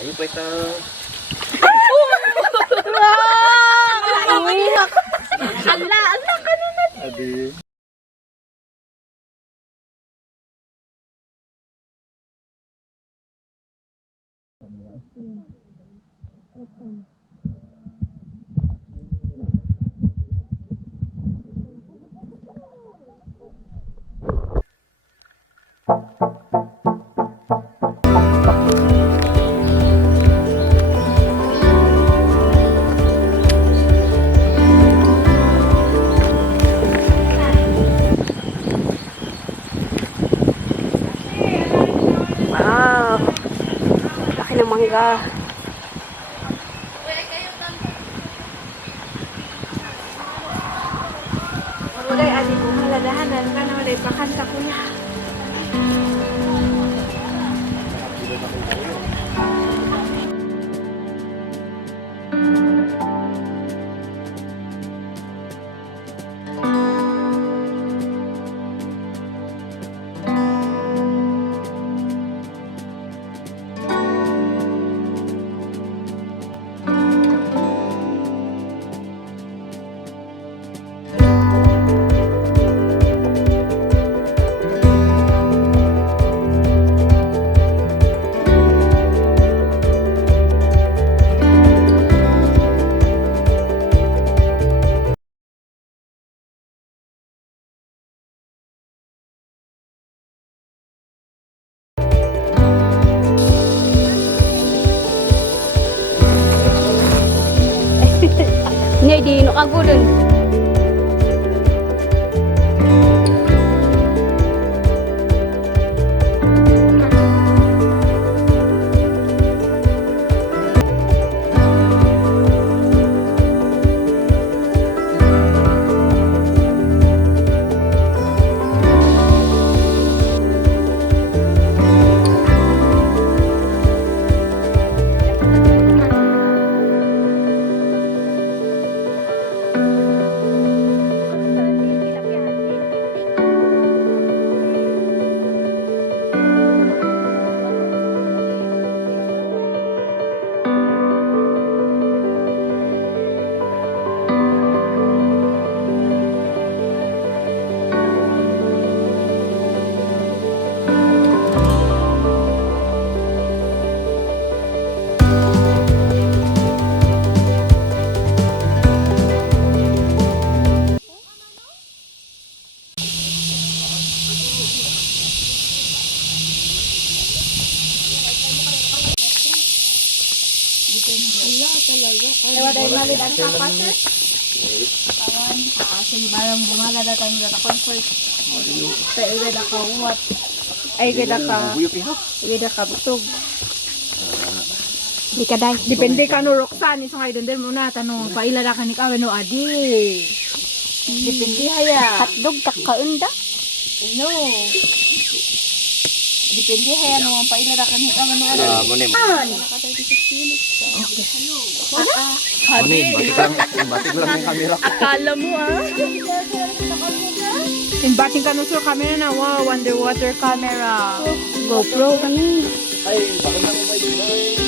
Ayun pa ito. Ala ka na. Adi. Wow. Laki ng mangga. Uday, adi ko maladahanan ka na uday pakanta ko na. Ngay di no ako dun. Ewa dahil nalit ang kapasit. Kawan, sige barang bungala datang data concert. Pero gada ka what? Ay gada ka butog. Di ka dahil. Depende ka no Roxanne, isang ay doon muna tanong pailala ka ni Kawan no adi. Depende haya. Hotdog kakaunda? No. Depende haya no ang pailala ka ni Kawan no adi. Munim. Naka 36 minutes. Okay. Munim, batik lang yung camera ko. Akala mo Inbating ka nun sa camera na, wow, underwater camera. GoPro kami. Ay, bakit lang mo ba yun?